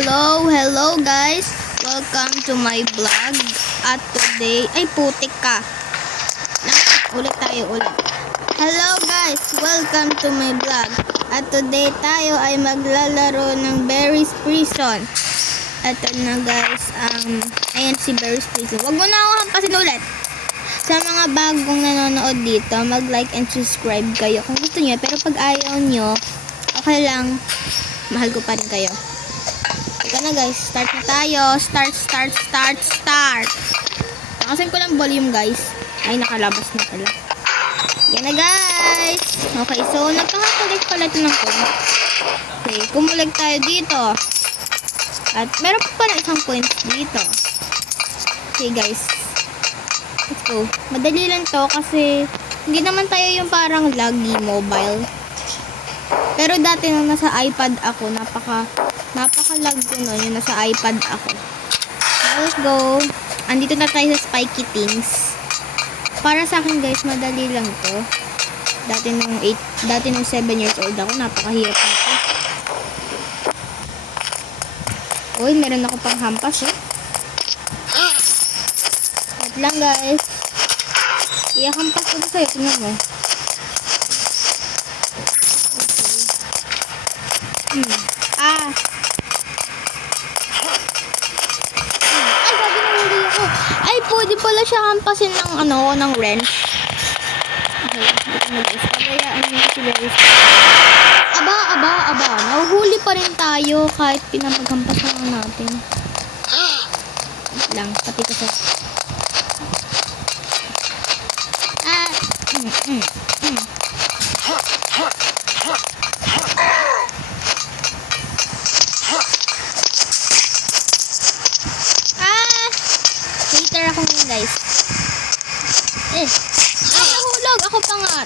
Hello guys. Welcome to my vlog. At today, ay putik ka. Ulit. Hello guys, welcome to my vlog. At today tayo ay maglalaro ng Berry's Prison. Ito na guys, ayan si Berry's Prison. Wag mo na ako hampasin ulit. Sa mga bagong nanonood dito, mag-like and subscribe kayo kung gusto niyo. Pero pag ayaw nyo, okay lang. Mahal ko pa rin kayo. Ika na guys, start na tayo. Start. Nakasin ko lang volume guys. Ay, nakalabas na pala. Yan na guys. Okay, so napaka-collect pala ito ng coin. Okay, kumulag tayo dito. At meron pa pala isang points dito. Okay guys, let's go. Madali lang to kasi hindi naman tayo yung parang laggy mobile. Pero dati nung nasa iPad ako, napaka-lag ko nun yung nasa iPad ako. Let's go. Andito na tayo sa Spiky Things. Para sa akin guys, madali lang to. Dati nung 7 years old ako, napakahirap nito. Uy, meron ako pang hampas eh. Wait lang guys. Iyakampas ko na sa'yo, tingnan mo. Ay, sabi na hindi ako. Ay, pwede pala siya hampasin ng wrench. Okay, dito na guys. Pabayaan niyo si Berry's. Aba. Nahuhuli pa rin tayo kahit pinapaghampasan lang natin. Wait lang, pati ko sa... Hater ako ngayon guys. Ay, nahulog ako pa nga.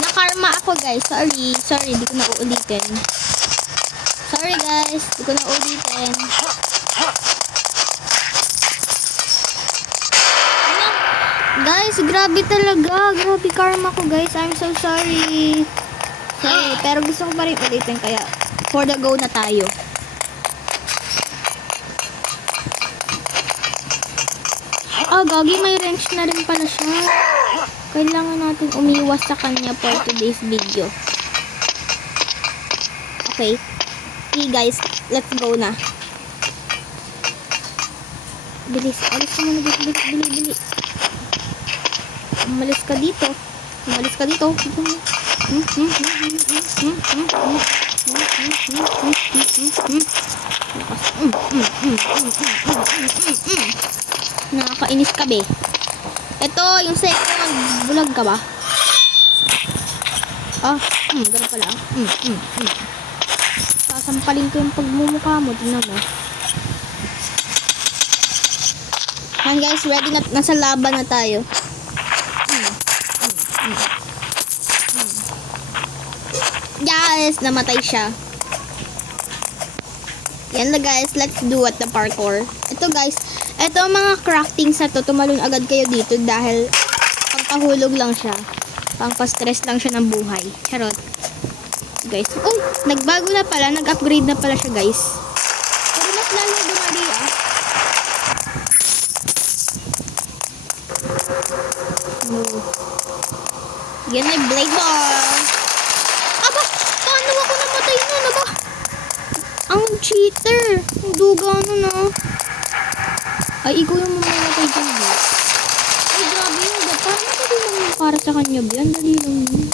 Nakarma ako guys. Sorry, di ko na uulitin. Sorry guys, di ko na uulitin. Guys, grabe talaga. Grabe karma ko guys. I'm so sorry. Pero gusto ko pa rin ulitin kaya for the go na tayo. Gagi, may wrench na rin pala siya. Kailangan natin umiwas sa kanya for today's video. Okay. Okay guys, let's go na. Bilis. Alis ka muna dito. Bili. Umalis ka dito. Nakakainis ka be. Ito, yung second. Bulag ka ba? Ganun pala. Sasampalin ko yung pagmumukha mo. Tingnan mo. Yan guys, ready na. Nasa laban na tayo. Yes, namatay siya. Yan na guys, let's do at the parkour. Ito guys, ito mga craftings na to, tumalon agad kayo dito dahil pangpahulog lang siya. Pangpa-stress lang siya ng buhay. Charot. Guys, nagbago na pala, nag-upgrade na pala siya guys. Pero mas lalo dumali Yan ay blade ball. Aba, paano ako namatay nun? Aba, ang cheater. Ang duga na. Ay, ikaw yung mamatay dyan ba? Ay, grabe yun ba? Paano ka din naman para sa kanya ba? Ang dali lang yun.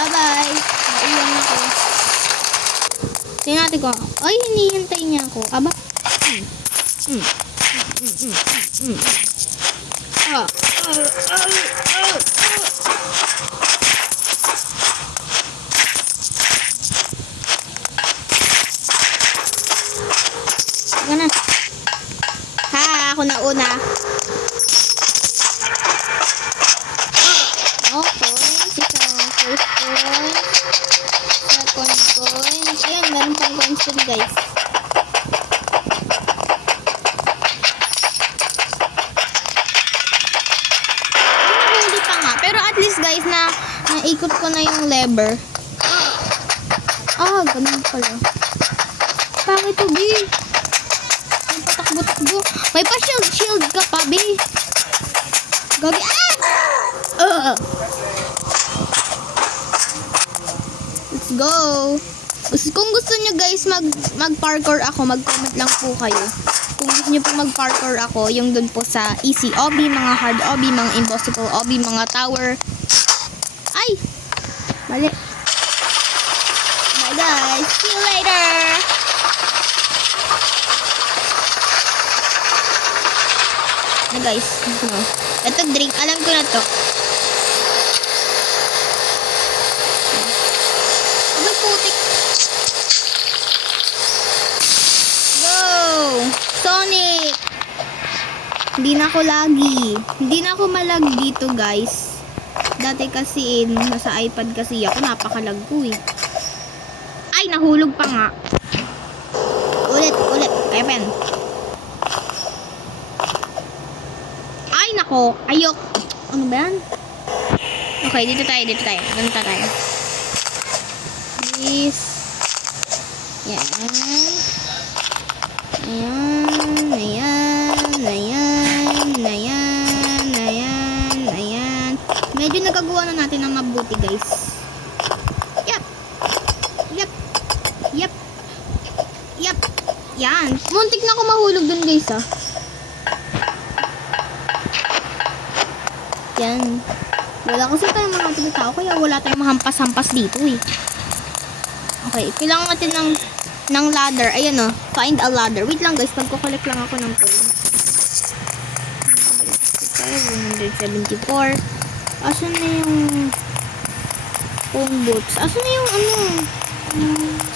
Bye-bye. Naiwan ako. Tingnan natin ko. Ay, hinihintay niya ako. Aba. Gana. Ako na una. Okay, first coin, second coin. Ayan, meron pang coins dun guys. Nahuli pa nga. Pero at least guys, naikot ko na yung lever. Ah, ganun pala. Pangit to, B. May patakbo-takbo. May pa-shield ka pa, B. Gagi. Ah! Let's go. Kung gusto nyo guys mag-parkour ako, mag-comment lang po kayo. Kung gusto nyo po mag-parkour ako, yung dun po sa easy obby, mga hard obby, mga impossible obby, mga tower. Ay! Mali. Bye guys. See you later. Na guys. No. Ito drink. Alam ko na to. Abay putik. Go! Sonic! Hindi na ako lagi. Hindi na ako malag dito guys. Dati kasi nasa iPad kasi ako. Napakalag ko eh. Ay, nahulog pa nga. Ulit. Kevin. Ay, nako. Ayok. Ano ba yan? Okay, dito tayo. Ganito tayo. This. Yan. Ayan. Medyo nagagawa na natin ng mabuti, guys. Yep. Yan. Muntik na ako mahulog dun, guys, ah. Yan. Wala kasi tayong mga tao, kaya wala tayong mahampas-hampas dito, eh. Okay, kailangan natin ng ladder. Ayan, oh. Find a ladder. Wait lang, guys. Pagkukulik lang ako ng points. 174. Asan na yung phone boots? Asan na yung ano?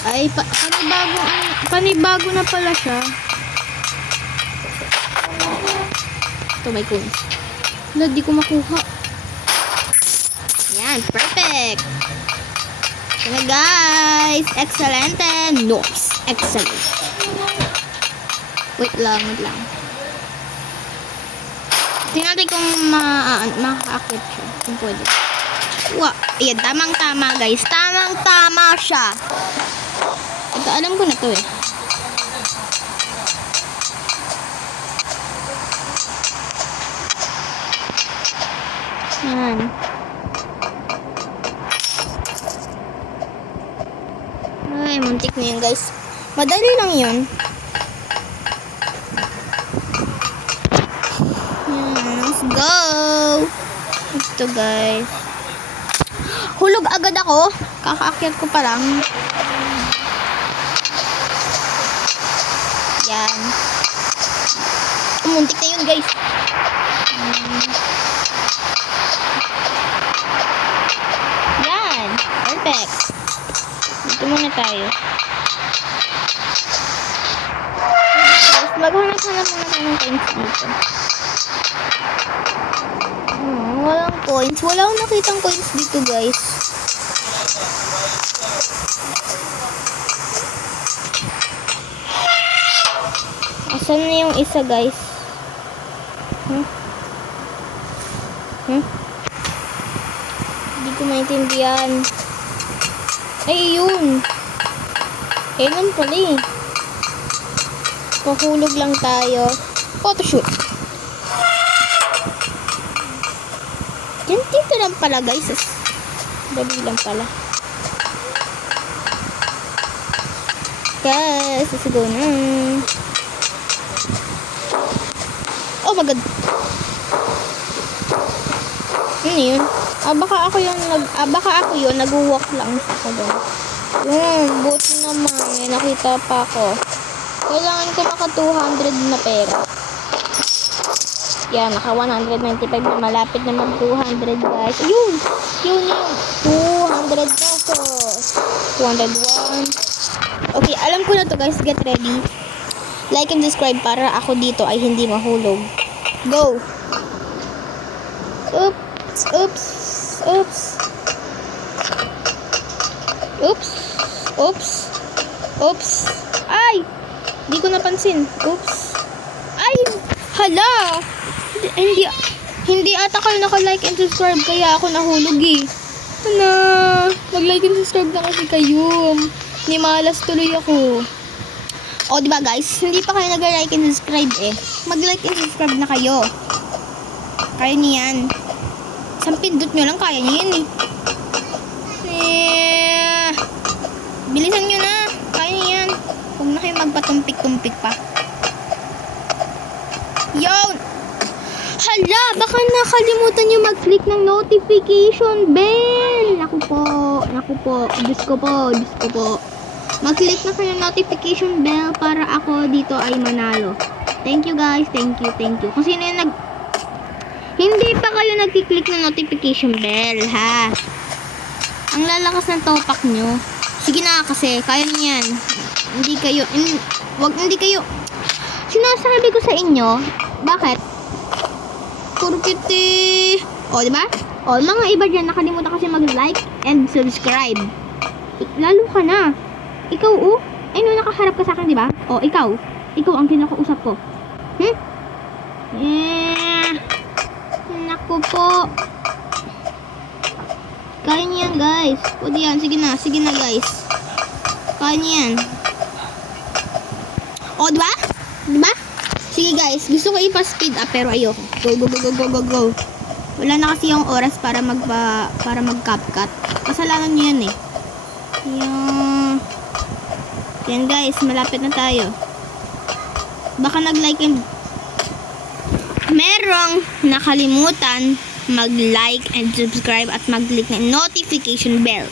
Ay, panibago na pala siya. Ito, may coins. Wala, di ko makuha. Yan, perfect. Yan guys. Excellent. Nice. Excellent. Wait lang. Tingnan natin kung makakakit siya. Kung pwede. Ayan, tamang-tama guys. Tamang-tama siya. Ito, alam ko na to eh. Yan. Ay, muntik na yun guys. Madali lang yun. Let's go! Ito guys. Hulog agad ako. Kakaakyat ko pa lang. Yan. Muntik na yun guys. Yan. Perfect. Dito muna tayo. Maghanap-hanap muna tayo ng coins dito. Walang coins. Wala akong nakitang coins dito guys. Asan na yung isa guys? Hindi ko maintindihan. Ay, yun. Kailan pala eh. Pahulog lang tayo. Photoshoot. Yan, dito lang pala guys. Dali lang pala. Guys, let's go na. Oh my god. Ano yun? Baka ako yun nag-walk lang sa doon. Buti naman. May nakita pa ako. Kailangan ko naka 200 na pera. Yan, naka 195 na, malapit na mag 200 guys. Yun 200 pesos. 201. Okay, alam ko na to guys. Get ready. Like and subscribe para ako dito ay hindi mahulog. Go! Oops. Ay! Di ko napansin. Oops. Ay! Hala! Hindi ata kayo naka-like and subscribe kaya ako nahulog eh. Hala! Mag-like and subscribe na kasi kayo. Ni malas tuloy ako. O, diba guys? Hindi pa kayo nag-like and subscribe eh. Mag-like and subscribe na kayo. Kaya niyan. Isang pindot nyo lang, kaya niyan eh. Bilisan nyo na. Kaya niyan. Huwag na kayo magpatumpik-tumpik pa. Yun! Hala! Baka nakalimutan nyo mag-click ng notification bell. Naku po. Diyos ko po. Mag-click na kayo ng notification bell para ako dito ay manalo. Thank you guys. Thank you. Kung sino yung hindi pa kayo nag-click ng notification bell, ha? Ang lalakas ng topak nyo. Sige na kasi, kaya niyan. Hindi kayo. Sinasabi ko sa inyo, bakit? Kurkiti. O, diba? O, mga iba dyan, nakalimutan kasi mag-like and subscribe. Lalo ka na. Ikaw, nakaharap ka sa akin, diba? O, ikaw ang kinakausap ko. Naku po. Kaya niyan, guys. O, diyan, sige na, guys. Kaya niyan. O, diba? Sige, guys. Gusto ko ipa-speed up, pero ayoko. Go. Wala na kasi yung oras para mag-CapCut. Kasalanan nyo yan eh. Yan guys, malapit na tayo. Baka nag-like and merong nakalimutan mag-like and subscribe at mag-click ng notification bell.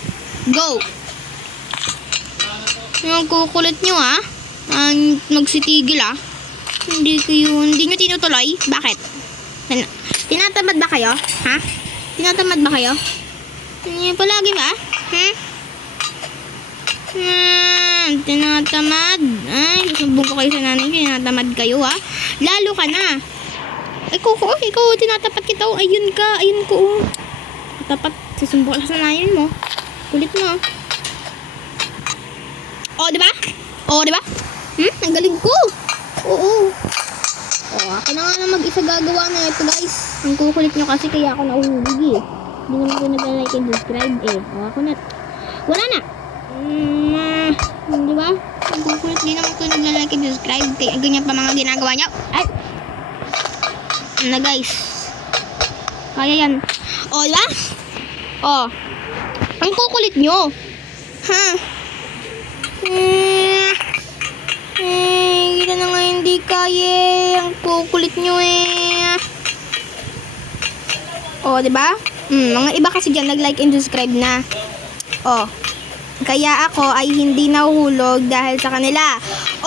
Go! Yung kukulit nyo magsitigil Hindi nyo tinutuloy. Bakit? Tinatamad ba kayo? Ha? Tinatamad ba kayo? Palagi ba? Tinatamad. Ay, susumbong ko kayo sa nanay ko. Tinatamad kayo Lalo ka na. Ikaw, tinatapat kita. Ayun ko. Tapat, susumbong ka sa nanay mo. Kulit mo. O, diba? Ang galing ko. Oo. Ako na nga mag-isa gagawa na ito, guys. Ang kukulit nyo kasi kaya ako nauhuli Hindi naman ko nag-like and subscribe ako na. Wala na. Diba? Ang kukulit, hindi naman ko nag-like and subscribe. Kaya ganyan pa mga ginagawa nyo. Ay! Na, guys. Kaya yan. O, diba? Ang kukulit nyo. Kita na nga hindi kaya. Ang kukulit nyo diba? Mga iba kasi dyan nag-like and subscribe na. Kaya ako ay hindi nahuhulog dahil sa kanila.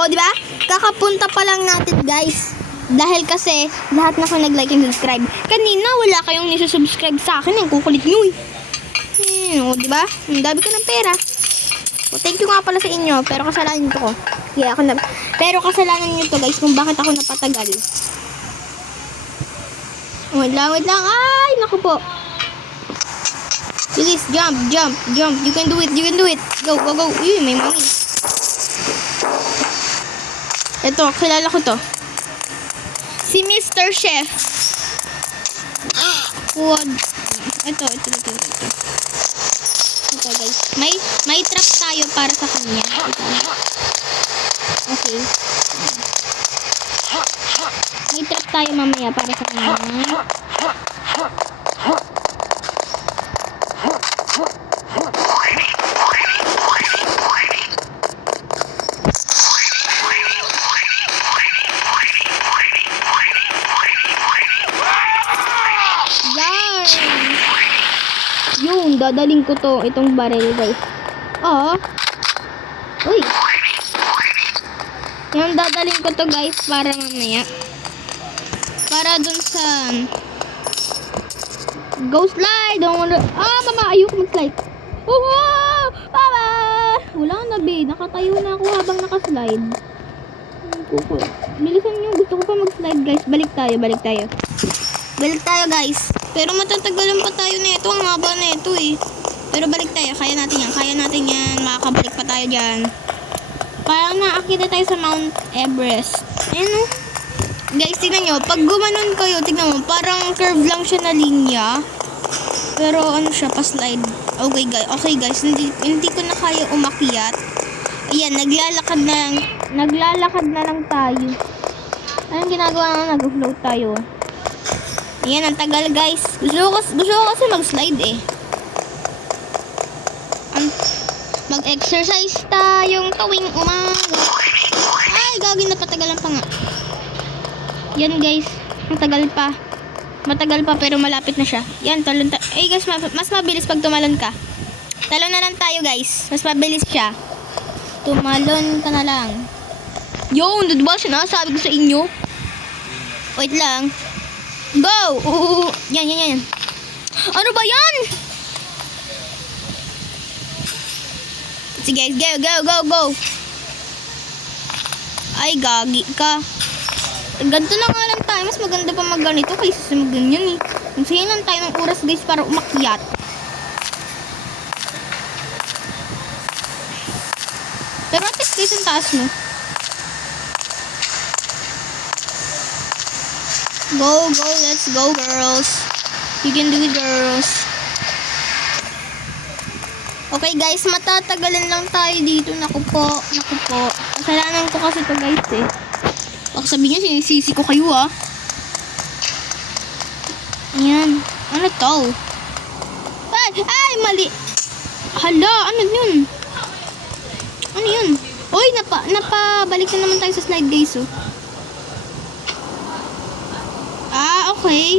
Diba? Kakapunta pa lang natin, guys. Dahil kasi lahat na ko nag-like and subscribe. Kanina wala kayong nisusubscribe sa akin. Ang kukulit nyo diba? Ang dami ko ng pera. Thank you nga pala sa inyo. Pero kasalanan ko. Pero kasalanan nyo to, guys, kung bakit ako napatagal. Wait lang. Ay, naku po. Please, jump. You can do it. Go. Uy, may money. Ito, kilala ko to. Si Mr. Chef. Ito, guys. May trap tayo para sa kanya. Okay. May trap tayo mamaya para sa kanya. Yun, dadaling ko itong barrel, guys. Uy. Yung dadaling ko guys, para mamaya. Para dun sa go slide. Mama, ayoko mag-slide. Mama! Wala na, babe. Nakatayo na ako habang nakaslide. Bilisan nyo. Gusto ko pa mag-slide, guys. Balik tayo, guys. Pero matatagalan pa tayo na ito. Ang haba na ito Pero balik tayo. Kaya natin yan. Makakabalik pa tayo dyan. Parang naakita tayo sa Mount Everest. Ayan Guys, tignan nyo. Pag gumanon kayo, tignan mo. Parang curve lang siya na linya. Pero siya, pa-slide. Okay guys. Hindi ko na kaya umakyat. Ayan, naglalakad na lang tayo. Anong ginagawa na? Nag-float tayo. Ayan, ang tagal guys. Gusto ko kasi mag-slide eh. Mag-exercise tayong tuwing umaga. Ay, gagawin na patagalan pa nga. Yan guys, ang tagal pa. Matagal pa pero malapit na siya. Yan, talon tayo. Eh guys, mas mabilis pag tumalon ka. Talon na lang tayo guys. Mas mabilis siya. Tumalon ka na lang. Yun, diba sinasabi ko sa inyo? Wait lang. Go! Yan. Ano ba yan? Sige guys, go. Ay, gagi ka. Ganito na nga lang tayo. Mas maganda pa magganito kaysa sa magganyan eh. Magsayin lang tayo ng oras guys para umakyat. Pero at least guys ang taas mo. Go, let's go girls. You can do it girls. Okay guys, matatagalan lang tayo dito. Naku po. Kasalanan ko kasi to guys eh. Baka sabihin niyo, sinisisi ko kayo ah. Ayan. Ano to? Ay, mali. Hala, ano yun? Ano yun? Uy, napabalik na naman tayo sa slide guys oh. Okay.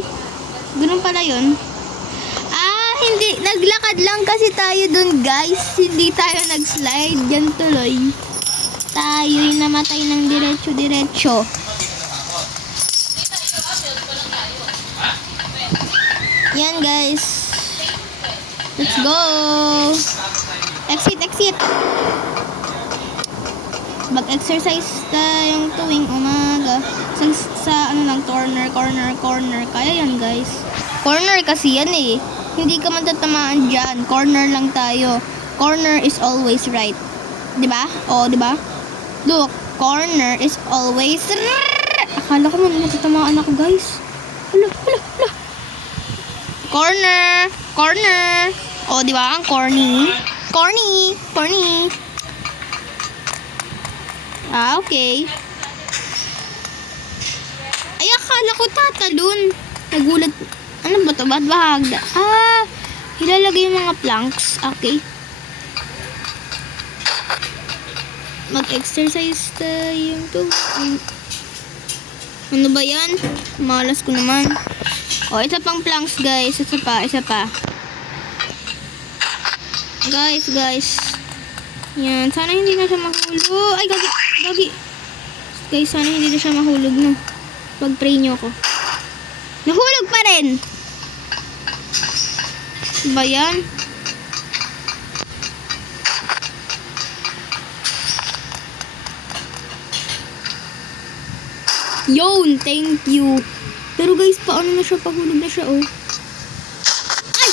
Ganun pala yun. Hindi. Naglakad lang kasi tayo dun guys. Hindi tayo nag-slide. Yan tuloy. Tayo'y namatay ng diretso. Yan guys. Let's go. Exit. Mag-exercise tayong tuwing umaga. Sa ano lang, corner. Kaya yan guys. Corner kasi yan eh. Hindi ka matatamaan dyan. Corner lang tayo. Corner is always right. Diba? Oo, diba? Look, corner is always Akala ko matatamaan ako guys. Hala. Corner. O, diba? Ang corny. Okay. Ay, akala ko tatalon. Nagulat. Ano ba ito? Ba't bahagda? Ilalagay yung mga planks. Okay. Mag-exercise tayo. Ano ba yan? Malas ko naman. Isa pang planks guys. Isa pa. Guys. Yan. Sana hindi na siya mahulog. Ay, gagi. Guys, sana hindi na siya mahulog no. Pag-pray nyo ako. Nahulog pa rin. Ba yan? Yun, thank you. Pero guys, paano na siya? Pahulog na siya, oh. Ay!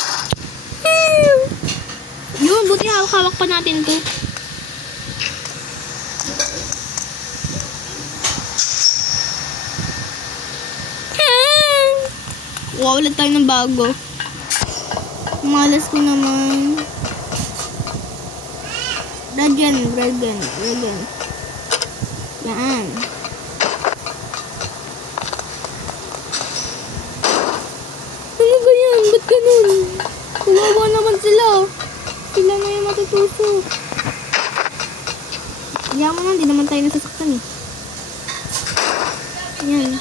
Yun, buti hawak-hawak pa natin to. Wow, ulit tayo ng bago. Malas ko naman. Dragon. Yan. Ano ba yan? Ba't ganun? Kawawa naman sila. Sila na yung matutusok. Yaman na, hindi naman tayo nasasaktan eh. Yan.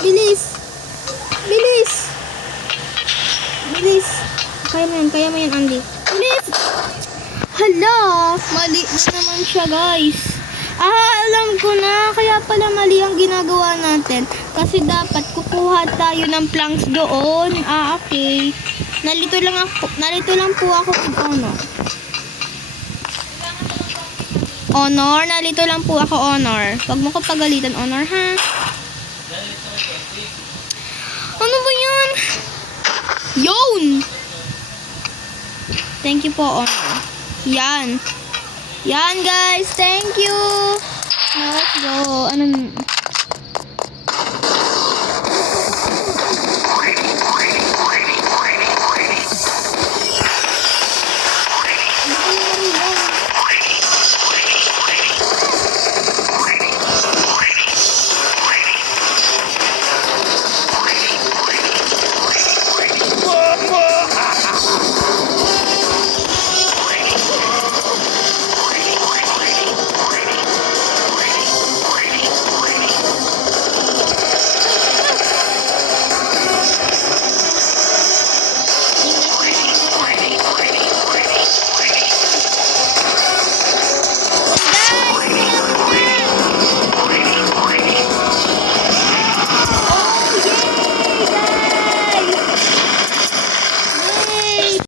Bilis. Kaya mo yan, Andy. Bilis! Hala! Mali na naman siya, guys. Alam ko na. Kaya pala mali ang ginagawa natin. Kasi dapat kukuha tayo ng planks doon. Okay. Nalito lang po ako with honor. Nalito lang po ako, honor. Huwag mo ko pagalitan, honor, ha? Ano ba yan? Yun! Thank you po, honor. Yan, guys. Thank you. Now, let's go.